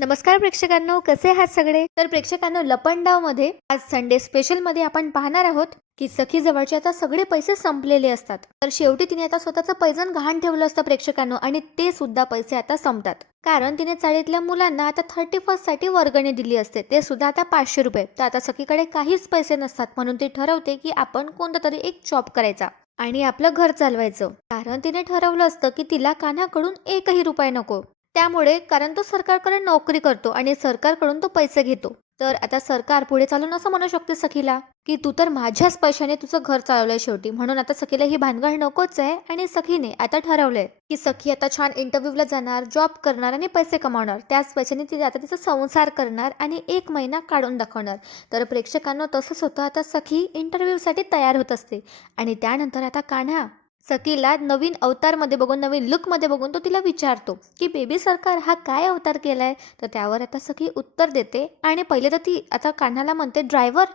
नमस्कार प्रेक्षकांनो, कसे आहात सगळे? तर प्रेक्षकांनो, लपंडावमध्ये आज संडे स्पेशल मध्ये आपण पाहणार आहोत की सखी जवळचे आता सगळे पैसे संपलेले असतात. तर शेवटी तिने आता स्वतःचं पैजण गहाण ठेवलं असतं प्रेक्षकांनो, आणि ते सुद्धा पैसे आता संपतात. कारण तिने चाळीतल्या मुलांना आता 31st साठी वर्गणी दिली असते, ते सुद्धा आता 500 रुपये. तर आता सखीकडे काहीच पैसे नसतात, म्हणून ती ठरवते की आपण कोणता तरी एक जॉब करायचा आणि आपलं घर चालवायचं. कारण तिने ठरवलं असतं की तिला कान्हाकडून एकही रुपये नको. त्यामुळे कारण तो सरकारकडे नोकरी करतो आणि सरकारकडून तो पैसे घेतो. तर आता सरकार पुढे चालून असं म्हणू शकते सखीला की तू तर माझ्याच पैशाने तुझं घर चालवलंय शेवटी. म्हणून आता सखीला ही भानगड नकोच आहे, आणि सखीने आता ठरवलंय की सखी आता छान इंटरव्ह्यूला जाणार, जॉब करणार आणि पैसे कमावणार. त्याच पैशाने ती आता तिचा संसार करणार आणि 1 महिना काढून दाखवणार. तर प्रेक्षकांना तसंच होतं. आता सखी इंटरव्ह्यूसाठी तयार होत असते आणि त्यानंतर आता कान्हा सखीला नवीन अवतारमध्ये बघून, नवीन लुकमध्ये बघून तो तिला विचारतो की बेबी सरकार हा काय अवतार केलाय. तर त्यावर आता सखी उत्तर देते, आणि पहिले तर ती आता कान्हाला म्हणते, driver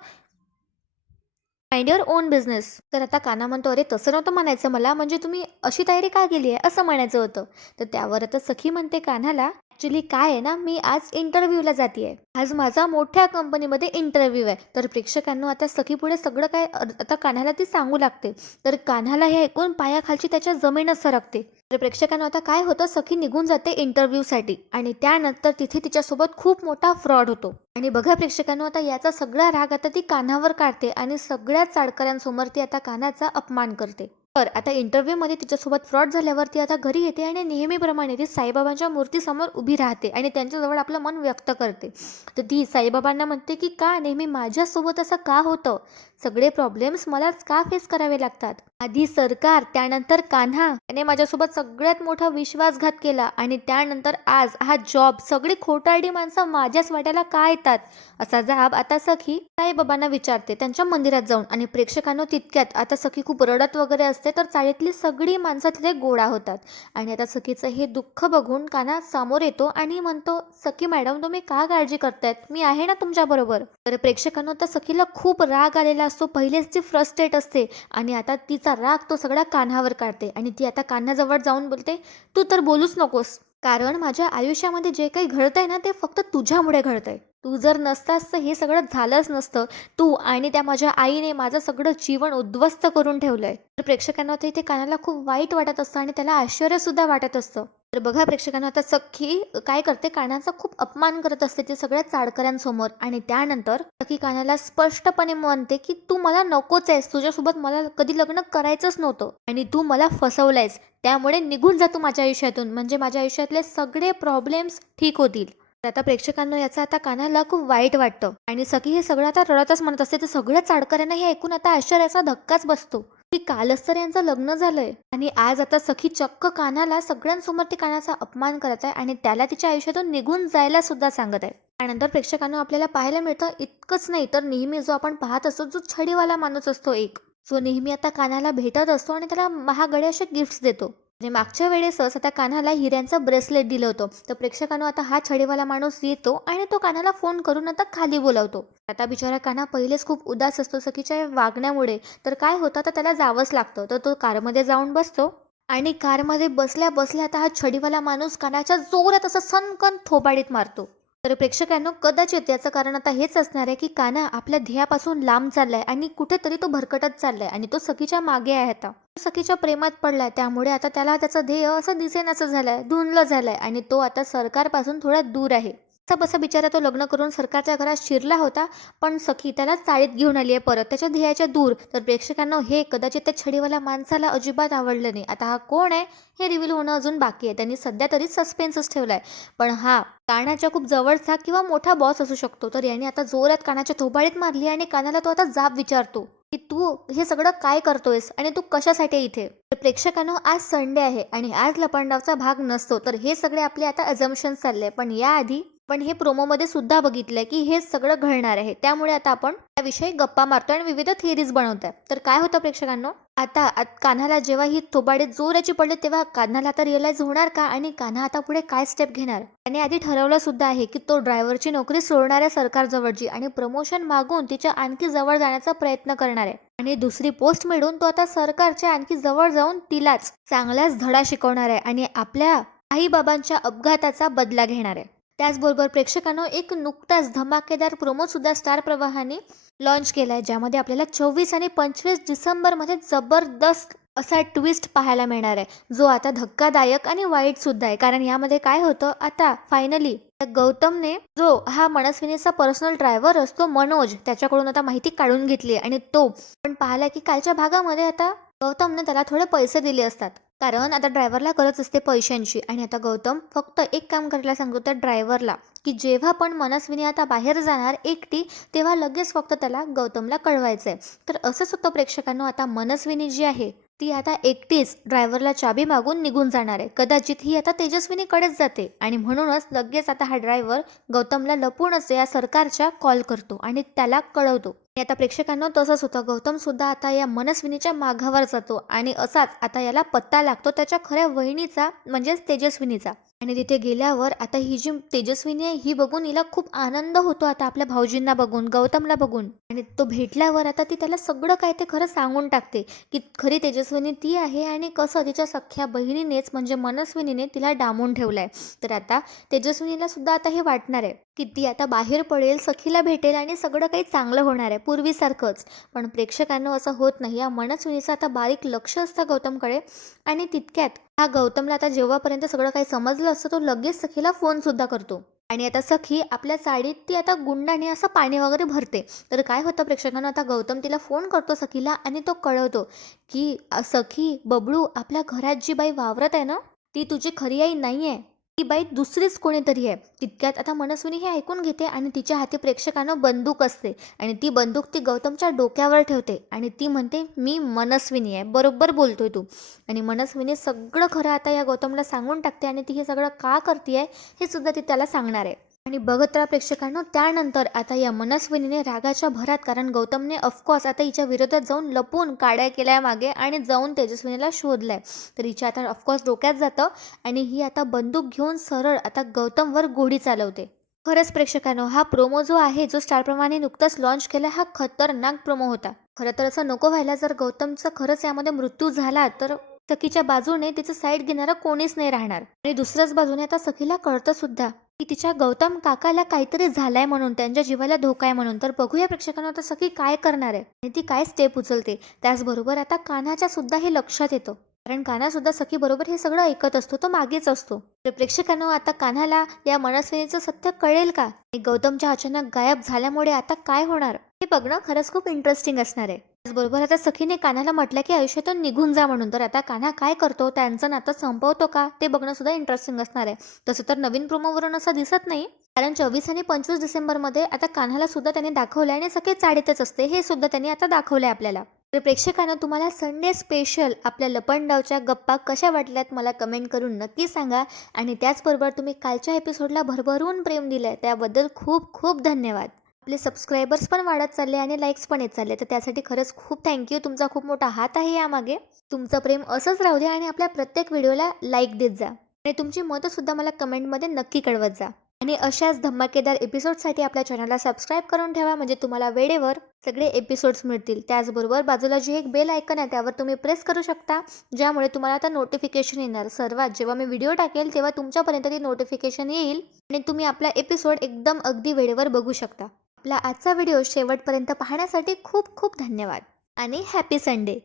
mind your on business. तर आता कान्हा म्हणतो, अरे तसं नव्हतं म्हणायचं मला, म्हणजे तुम्ही अशी तयारी का केली आहे असं म्हणायचं होतं. तर त्यावर आता सखी म्हणते कान्हाला, ॲक्च्युली काय आहे ना, मी आज इंटरव्ह्यूला जाते. आज माझा मोठ्या कंपनीमध्ये इंटरव्ह्यू आहे. तर प्रेक्षकांना आता सखी पुढे सगळं काय आता कान्हाला ती सांगू लागते. तर कान्हाला हे ऐकून पायाखालची त्याच्या जमीनच सरकते. तर प्रेक्षकांना आता काय होतं, सखी निघून जाते इंटरव्ह्यूसाठी आणि त्यानंतर तिथे तिच्यासोबत खूप मोठा फ्रॉड होतो. आणि बघा प्रेक्षकांनो, आता याचा सगळा राग आता ती कान्हावर काढते आणि सगळ्या चाडकऱ्यांसमोर ती आता कान्हाचा अपमान करते. तर आता इंटरव्ह्यूमध्ये तिच्यासोबत फ्रॉड झाल्यावर ती आता घरी येते आणि नेहमीप्रमाणे ती साईबाबांच्या मूर्तीसमोर उभी राहते आणि त्यांच्याजवळ आपलं मन व्यक्त करते. तर ती साईबाबांना म्हणते की का नेहमी माझ्यासोबत असं का होतं, सगळे प्रॉब्लेम्स मलाच का फेस करावे लागतात. आधी सरकार, त्यानंतर कान्हा याने माझ्यासोबत सगळ्यात मोठा विश्वासघात केला, आणि त्यानंतर आज हा जॉब, सगळी खोटारडी माणसं माझ्याच वाट्याला का येतात. असा जाब आता सखी साईबाबांना विचारते त्यांच्या मंदिरात जाऊन. आणि प्रेक्षकांनो, तितक्यात आता सखी खूप रडत वगैरे असते. तर चाळीतली सगळी माणसं तिथे गोळा होतात आणि आता सखीचं हे दुःख बघून कान्हा समोर येतो आणि म्हणतो, सखी मॅडम, तुम्ही का काळजी करतायत, मी आहे ना तुमच्या बरोबर. तर प्रेक्षकांनो, त्या सखीला खूप राग आलेला असतो, पहिलेच ती फ्रस्ट्रेट असते आणि आता तिचा राग तो सगळा कान्हावर काढते. आणि ती आता कान्हाजवळ जाऊन बोलते, तू तर बोलूच नकोस, कारण माझ्या आयुष्यामध्ये जे काही घडतंय ना, ते फक्त तुझ्यामुळे घडतंय. तू जर नसतास तर हे सगळं झालंच नसतं. तू आणि त्या माझ्या आईने माझं सगळं जीवन उद्ध्वस्त करून ठेवलंय. तर प्रेक्षकांना ते इथे कानाला खूप वाईट वाटत असतं आणि त्याला आश्चर्य सुद्धा वाटत असतं. तर बघा प्रेक्षकांना, आता सखी काय करते, कानाचा खूप अपमान करत असते ते सगळ्या चाडकऱ्यांसमोर. आणि त्यानंतर सखी कानाला स्पष्टपणे म्हणते की तू मला नकोच आहेस, तुझ्यासोबत मला कधी लग्न करायचंच नव्हतं आणि तू मला फसवलंयस. त्यामुळे निघून जा तू माझ्या आयुष्यातून, म्हणजे माझ्या आयुष्यातले सगळे प्रॉब्लेम्स ठीक होतील. तर आता प्रेक्षकांना याचा आता कानाला खूप वाईट वाटतं आणि सखी हे सगळं आता रडतच म्हणत असते. तर सगळ्या चाडकऱ्यांना हे ऐकून आता आश्चर्याचा धक्काच बसतो की कालच तर यांचं लग्न झालंय आणि आज आता सखी चक्क कानाला सगळ्यांसमोर ती कानाचा अपमान करत आहे आणि त्याला तिच्या आयुष्यातून निघून जायला सुद्धा सांगत आहे. त्यानंतर प्रेक्षकांना आपल्याला पाहायला मिळतं, इतकंच नाही तर नेहमी जो आपण पाहत असतो, जो छडीवाला माणूस असतो एक, जो नेहमी आता कानाला भेटत असतो आणि त्याला महागडे असे गिफ्ट्स देतो. म्हणजे मागच्या वेळेसच आता कान्हाला हिऱ्यांचं ब्रेसलेट दिलं होतं. तर प्रेक्षकांना आता हा छडीवाला माणूस येतो आणि तो कान्हाला फोन करून आता खाली बोलावतो. आता बिचारा कान्हा पहिलेच खूप उदास असतो सखीच्या या वागण्यामुळे. तर काय होतं, तर त्याला जावंच लागतं. तर तो कारमध्ये जाऊन बसतो आणि कारमध्ये बसल्या बसल्या आता हा छडीवाला माणूस कानाच्या जोरात असं सनकन थोबाडीत मारतो. तर प्रेक्षकांनो, कदाचित याचं कारण आता हेच असणार आहे की कान्हा आपल्या ध्येयापासून लांब चाललाय आणि कुठेतरी तो भरकटत चाललाय आणि तो सखीच्या मागे आहे. आता सखीच्या प्रेमात पडलाय, त्यामुळे आता त्याला त्याचं ध्येय असं दिसेनासं झालंय, धुंदलं झालंय आणि तो आता सरकारपासून थोडा दूर आहे. असा बसा बिचारा तो लग्न करून सरकारच्या घरात शिरला होता, पण सखी त्याला चाळीत घेऊन आली आहे परत त्याच्या ध्येयाच्या दूर. तर प्रेक्षकांना हे कदाचित त्या छडीवाल्या माणसाला अजिबात आवडलं नाही. आता हा कोण आहे हे रिव्हील होणं अजून बाकी आहे. त्यांनी सध्या तरी सस्पेन्सच ठेवलाय, पण हा कानाच्या खूप जवळचा किंवा मोठा बॉस असू शकतो. तर याने आता जोरात कानाच्या थोबाडीत मारली आणि कानाला तो आता जाब विचारतो की तू हे सगळं काय करतोयस आणि तू कशासाठी इथे. तर प्रेक्षकांनो, आज संडे आहे आणि आज लपंडावचा भाग नसतो. तर हे सगळे आपले आता अजम्पशन चालले, पण याआधी पण हे प्रोमोमध्ये सुद्धा बघितलंय की हे सगळं घडणार आहे. त्यामुळे आता आपण त्याविषयी गप्पा मारतोय आणि विविध थिअरीज बनवतोय. तर काय होतं प्रेक्षकांनो, आता कान्हाला जेव्हा ही थोबाडे जोराची पडले, तेव्हा कान्हाला आता रिअलाइज होणार का, आणि कान्हा आता पुढे काय स्टेप घेणार. त्याने आधी ठरवलं सुद्धा आहे की तो ड्रायव्हरची नोकरी सोडणाऱ्या सरकारजवळची आणि प्रमोशन मागून तिच्या आणखी जवळ जाण्याचा प्रयत्न करणार आहे. आणि दुसरी पोस्ट मिळून तो आता सरकारच्या आणखी जवळ जाऊन तिलाच चांगलाच धडा शिकवणार आहे आणि आपल्या आई बाबांच्या अपघाताचा बदला घेणार आहे. त्याचबरोबर प्रेक्षकांनो एक नुकताच धमाकेदार प्रोमो सुद्धा स्टार प्रवाहाने लॉन्च केलाय, ज्यामध्ये आपल्याला 24 आणि 25 डिसेंबरमध्ये जबरदस्त असा ट्विस्ट पाहायला मिळणार आहे, जो आता धक्कादायक आणि वाईट सुद्धा आहे. कारण यामध्ये काय होतं, आता फायनली गौतमने जो हा मनस्विनीचा पर्सनल ड्रायव्हर असतो मनोज, त्याच्याकडून आता माहिती काढून घेतली आणि तो पण पाहिला की कालच्या भागामध्ये आता गौतमने त्याला थोडे पैसे दिले असतात, कारण आता ड्रायव्हरला गरज असते पैशांची. आणि आता गौतम फक्त एक काम करायला सांगतो त्या ड्रायव्हरला, की जेव्हा पण मनस्विनी आता बाहेर जाणार एकटी, तेव्हा लगेच फक्त त्याला गौतमला कळवायचंय. तर असंच होतं प्रेक्षकांनो, आता मनस्विनी जी आहे ती आता एकटीच ड्रायव्हरला चाबी मागून निघून जाणार आहे. कदाचित ही आता तेजस्विनीकडेच जाते आणि म्हणूनच लगेच आता हा ड्रायव्हर गौतमला लपूनच या सरकारच्या कॉल करतो आणि त्याला कळवतो. आणि आता प्रेक्षकांनो तसंच होतं, गौतम सुद्धा आता या मनस्विनीच्या मागावर जातो आणि असाच आता याला पत्ता लागतो त्याच्या खऱ्या वहिनीचा, म्हणजेच तेजस्विनीचा. आणि तिथे गेल्यावर आता ही जी तेजस्विनी आहे ही बघून हिला खूप आनंद होतो, आता आपल्या भाऊजींना बघून, गौतमला बघून. आणि तो भेटल्यावर आता ती त्याला सगळं काय ते खरं सांगून टाकते, की खरी तेजस्विनी ती आहे आणि कसं तिच्या सख्या बहिणीनेच म्हणजे मनस्विनीने तिला डांबून ठेवलंय. तर आता तेजस्विनीला सुद्धा आता हे वाटणार आहे की ती आता बाहेर पडेल, सखीला भेटेल आणि सगळं काही चांगलं होणार आहे पूर्वीसारखंच. पण प्रेक्षकांना असं होत नाही. या मनस्विनीचं आता बारीक लक्ष असतं गौतमकडे आणि तितक्यात हा गौतमला आता जेव्हापर्यंत सगळं काही समजलं असतं, तो लगेच सखीला फोन सुद्धा करतो. आणि आता सखी आपल्या साडीत ती आता गुंडाने असं पाणी वगैरे भरते. तर काय होतं प्रेक्षकांना, आता गौतम तिला फोन करतो सखीला आणि तो कळवतो की सखी बबडू, आपल्या घरात जी बाई वावरत आहे ना, ती तुझी खरी आई नाही आहे, ती बाई दुसरीच कोणीतरी आहे. तितक्यात आता मनस्विनी हे ऐकून घेते आणि तिच्या हाती प्रेक्षकांना बंदूक असते आणि ती बंदूक ती गौतमच्या डोक्यावर ठेवते आणि ती म्हणते, मी मनस्विनी आहे, बरोबर बोलतोय तू. आणि मनस्विनी सगळं खरं आता या गौतमला सांगून टाकते आणि ती हे सगळं का करते हे सुद्धा ती त्याला सांगणार आहे. आणि बघत राहा प्रेक्षकांनो, त्यानंतर आता या मनस्विनीने रागाच्या भरात, कारण गौतमने ऑफकोर्स आता हिच्या विरोधात जाऊन लपून काड्या केल्या मागे आणि जाऊन तेजस्विनीला शोधलाय, तर हिच्या आता ऑफकोर्स डोक्यात जातं आणि ही आता बंदूक घेऊन सरळ आता गौतमवर गोळी चालवते. खरंच प्रेक्षकांनो, हा प्रोमो जो आहे, जो स्टार प्रमाणे नुकताच लॉन्च केला, हा खतरनाक प्रोमो होता. खरं तर असं नको व्हायला, जर गौतमचा खरंच यामध्ये मृत्यू झाला तर सखीच्या बाजूने तिचं साईड घेणारा कोणीच नाही राहणार. आणि दुसऱ्याच बाजूने आता सखीला कळतं सुद्धा की तिच्या गौतम काकाला काहीतरी झालंय म्हणून, त्यांच्या जीवाला धोका आहे म्हणून. तर बघूया प्रेक्षकांना आता सखी काय करणार आहे आणि ती काय स्टेप उचलते. त्याचबरोबर आता कान्हाच्या सुद्धा हे लक्षात येतं, कारण कान्हा सुद्धा सखी बरोबर हे सगळं ऐकत असतो, तो मागेच असतो. तर प्रेक्षकांना आता कान्हाला या मनस्विनीचं सत्य कळेल का, आणि गौतमच्या अचानक गायब झाल्यामुळे आता काय होणार हे बघणं खरंच खूप इंटरेस्टिंग असणार आहे. त्याचबरोबर आता सखीने कान्हाला म्हटलं की आयुष्यातून निघून जा म्हणून, तर आता कान्हा काय करतो, त्यांचं नातं संपवतो का, ते बघणं सुद्धा इंटरेस्टिंग असणार आहे. तसं तर नवीन प्रोमोवरून असं दिसत नाही, कारण 24 आणि 25 डिसेंबरमध्ये आता कान्हाला सुद्धा त्यांनी दाखवलंय आणि सगळे चाळीतच असते हे सुद्धा त्यांनी आता दाखवलंय आपल्याला. तर प्रेक्षकांना तुम्हाला संडे स्पेशल आपल्या लपंडावच्या गप्पा कशा वाटल्यात मला कमेंट करून नक्की सांगा. आणि त्याचबरोबर तुम्ही कालच्या एपिसोडला भरभरून प्रेम दिलंय त्याबद्दल खूप खूप धन्यवाद. आपले सबस्क्रायबर्स पण वाढत चालले आणि लाईक्स पण येत चालले, तर त्यासाठी खरंच खूप थँक्यू. तुमचा खूप मोठा हात आहे यामागे. तुमचं प्रेम असंच राहू द्या आणि आपल्या प्रत्येक व्हिडिओला लाईक देत जा आणि तुमची मतं सुद्धा मला कमेंटमध्ये नक्की कळवत जा. आणि अशाच धमाकेदार एपिसोडसाठी आपल्या चॅनलला सबस्क्राईब करून ठेवा, म्हणजे तुम्हाला वेळेवर सगळे एपिसोड्स मिळतील. त्याचबरोबर बाजूला जी एक बेल आयकन आहे त्यावर तुम्ही प्रेस करू शकता, ज्यामुळे तुम्हाला आता नोटिफिकेशन येणार. सर्वात जेव्हा मी व्हिडिओ टाकेल तेव्हा तुमच्यापर्यंत ती नोटिफिकेशन येईल आणि तुम्ही आपला एपिसोड एकदम अगदी वेळेवर बघू शकता. आपला आजचा व्हिडिओ शेवटपर्यंत पाहण्यासाठी खूप खूप धन्यवाद आणि हॅपी संडे.